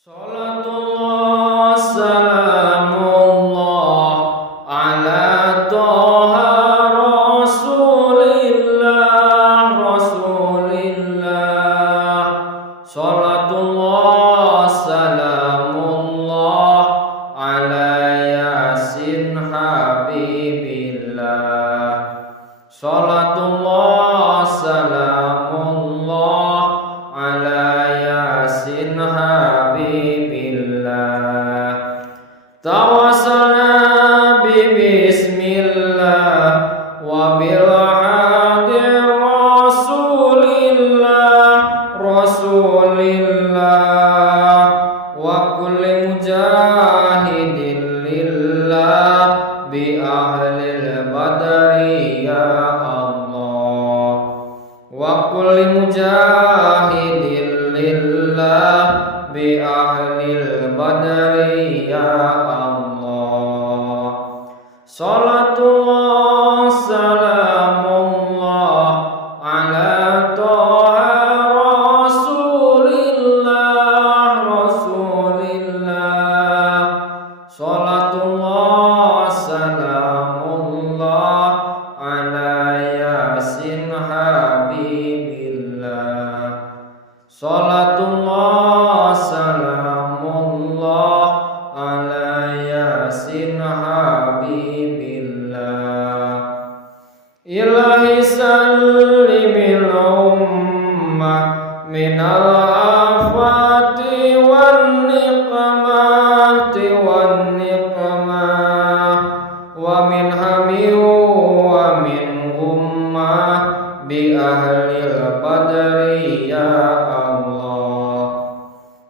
Salatullah salamullah ala toha rasulillah. Salatullah salamullah ala yasin habibillah. Salatullah salamullah ala yasin habibillah. Tawassalna bismillah wa bil hadir rasulillah wa kulli mujahidin lillah bi ahlil badri ya Allah. Wa kulli mujahidin lillah bi ahlil badri ya Allah. Salatullah salamullah ala toha rasulillah. Salatullah salamullah ala yasin habibillah. Salatullah salamullah ala yasin habibillah. Ilahi sallimil ummah minal afati wan niqmati wa min hami wa min ummah bi ahlil badri ya Allah.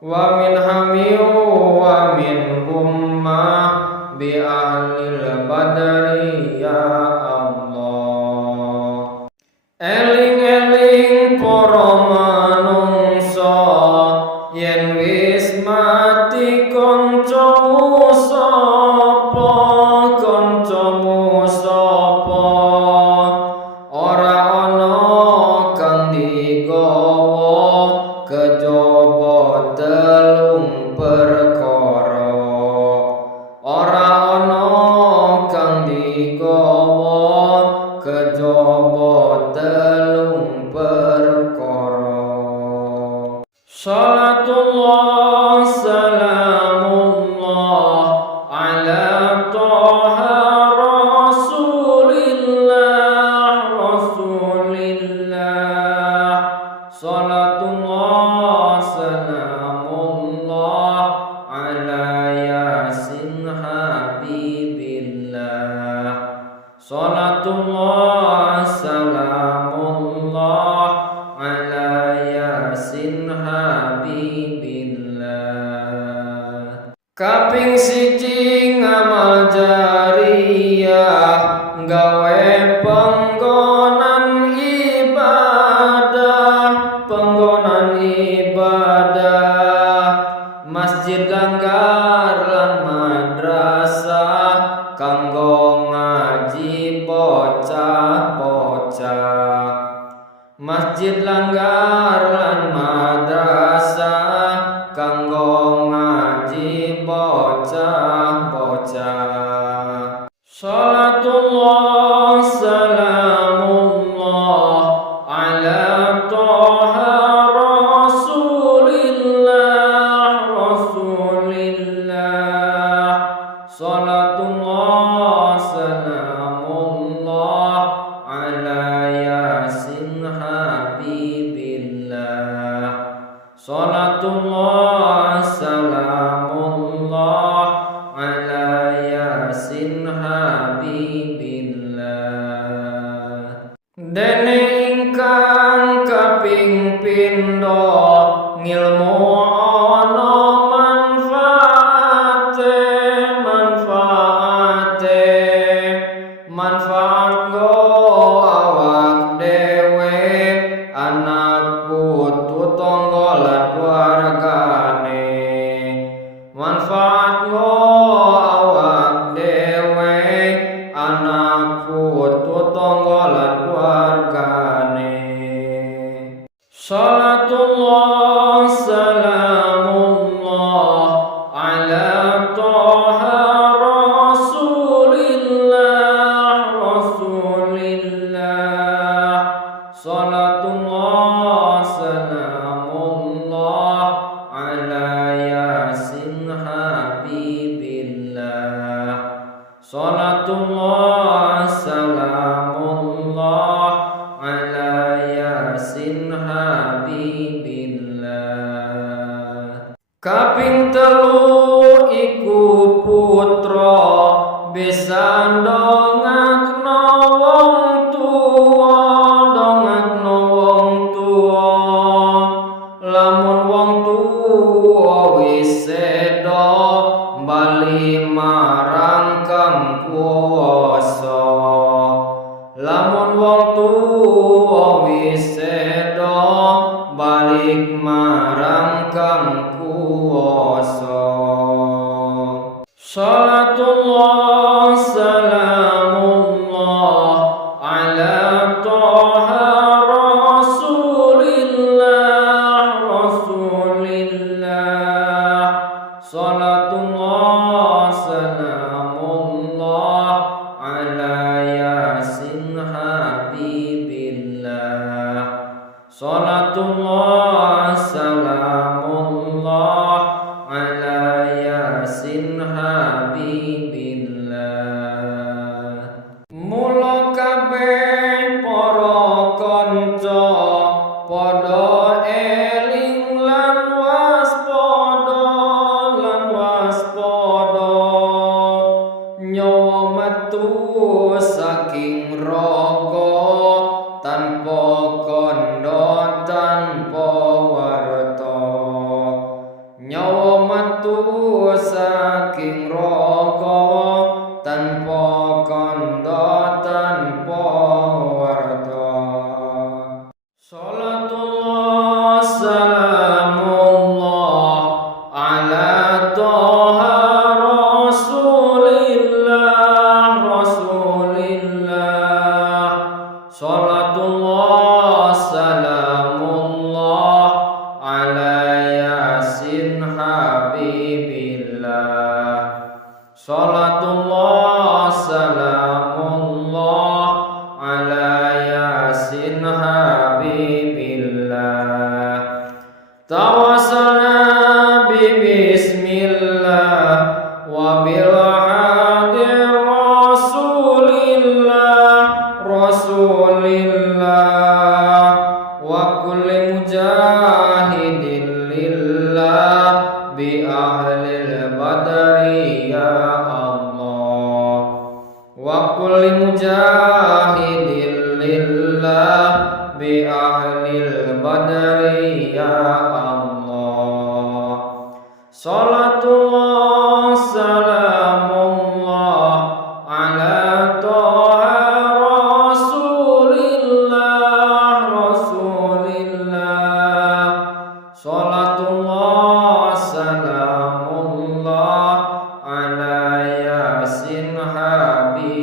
Wa min hami wa min ummah bi ahlil badri ya Allah. Eling-eling para manungsa yen wis mati kancamu sapa, kancamu sapa, ora ana kang digawa kejaba telung perkara. Ora ana kang digawa kejaba telung perkara. Salatullah salamullah ala toha rasulillah. Salatullah salamullah ala yasin habibillah. Salatullah salamullah ala yasin habibillah. Kaping siji ngamal jariyah gawe penggonan ibadah, masjid langgar lan madrasah kanggo ngaji bocah-bocah. Masjid langgar lan madrasah kanggo ngaji bocah-bocah. Salatullah salamullah ala toha rasulillah. Salatullah salamullah ala yasin habibillah. Salatullah salamullah ala yasin habibillah. Dene ingkang kaping pindho ngilmu ana manfaat go awak dewe, anak putu tangga lan keluargane. Manfaat go awak dewe, anak putu tangga lan keluargane. Salatullah salamullah Kaping telu iku putra bisa dongakno wong tuwa, dongakno wong tuwa. Lamun wong tuwa wis seda bali marang Kang Kuwasa. Lamun wong tuwa wis seda balik marang Kang Kuwasa. Salatullah salamullah ala Toha Rasulillah, Rasulillah. Salatullah salamullah ala Yasin Habibillah. Salatullah salamullah ala Yasin Habibillah. Mula kabeh para kanca padha eling lan waspada, nyawa metu saking raga tanpa kandha tanpa warta. Nyawa metu saking raga tanpa kandha tanpa warta. Salatullah salamullah ala Toha Rasulillah, Rasulillah. Salatullah salamullah ala Yasin Habibillah. Salatullah salamullah ala Yasin Habibillah. Tawassalna bismillah wa bil hadir Rasulillah, Rasulillah. Wa kulli mujahidin lillah bi ahlil badri ya Allah. Wa kulli mujahidin lillah bi ahlil badri ya Allah. Salatullah salamullah ala Toha Rasulillah, Rasulillah. Salatullah salamullah ala Yasin Habibillah.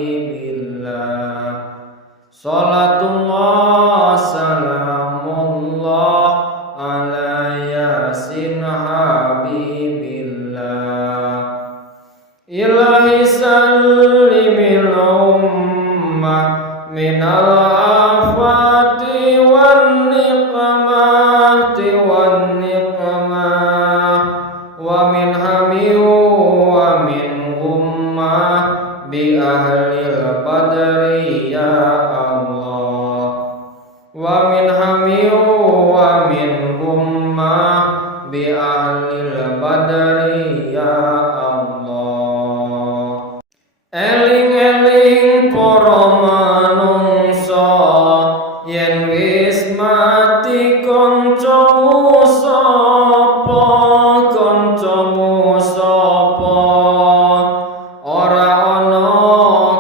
Salatullah salamullah ala Yasin Habibillah. Ilahi sallimil ummah minal afati wan niqmati wan niqmah wa min hami wa min ummah bi ahlil badri ya Allah. Wa min hami wa min ummah bi ahlil badri ya Allah. Eling-eling para manungsa yen wis mati kancamu sapa, kancamu sapa. Ora ana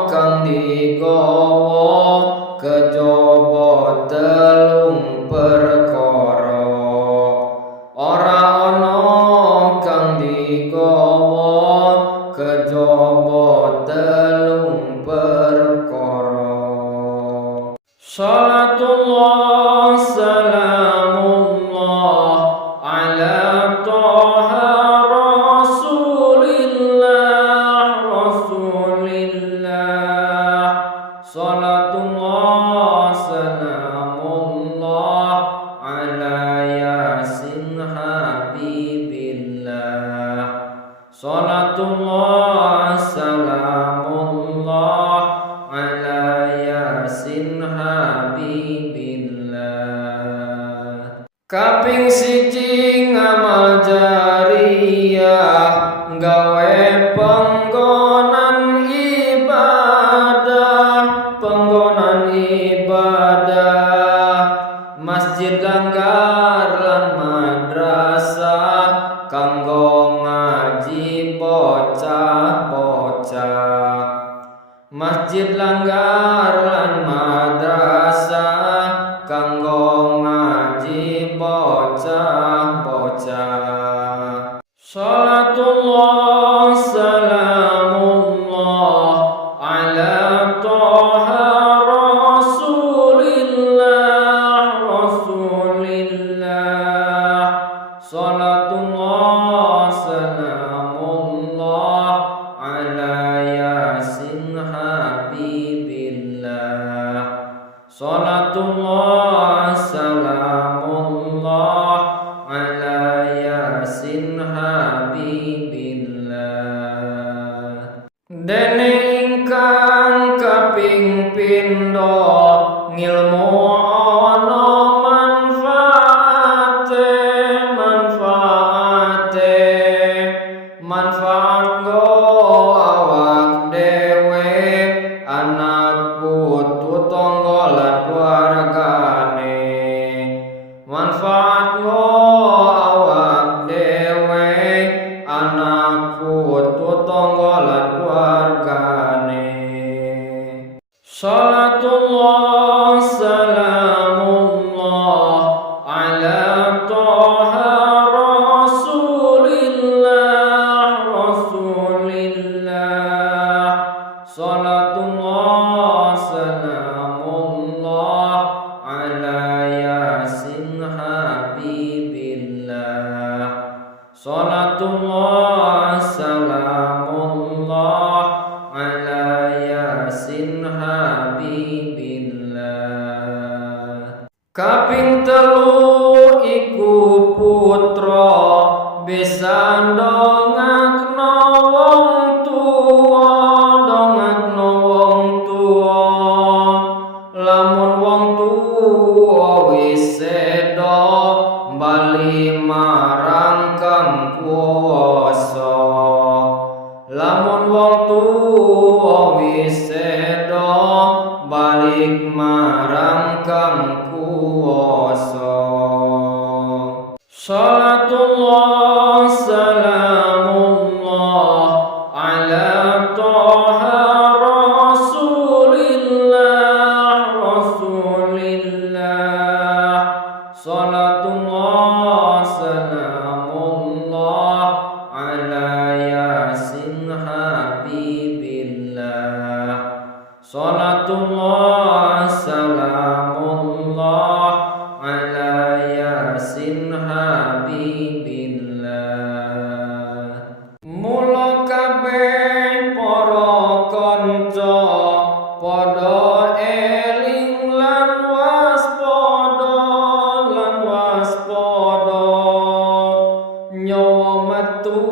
kang digawa kejaba telung perkara. Ora ana kang digawa kejaba telung perkara. Salatullah salamullah ala Toha Rasulillah, Rasulillah. Salatullah salamullah ala Yasin Habibillah. Salatullah salamullah ala Yasin Habibillah. Kaping siji ngamal jari Salatullah salamullah ala yasin habibillah. Kaping telu iku putra besandongakno wong tuwa, dongakno wong tuwa. Lamun wong tuwa wis seda bali marang kang kuwasa. Lamun wong tuwa wis seda balik marang kang kuwasa. Salatullah salamullah ala toha rasulillah, rasulillah. Salatullah salamullah ala yasin habibillah. Salatullah salamullah ala yasin habibillah. Mula kabeh para kanca padha eling lan waspada, nyawa metu